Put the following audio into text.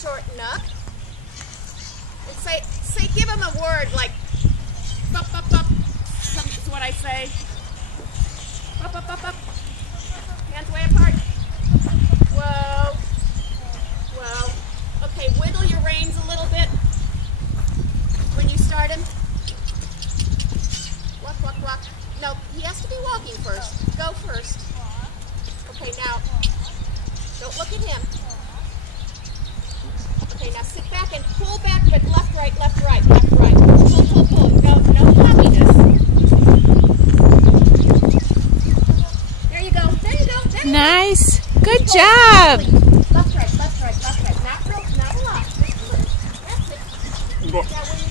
Shorten up. And say, give him a word like, up, up, up. That's what I say. Up, up, up, up. Hands way apart. Whoa. Whoa. Okay, wiggle your reins a little bit when you start him. Walk, walk, walk. No, he has to be walking first. Go first. Okay, now, don't look at him. Okay, now sit back and pull back, but left, right, left, right, left, right. Pull, pull, pull. No puppiness. There you go. There you go. There you Nice. go. Good job. Left, right, left, right, left, right. Not a lot. Just a little. That's it. Now when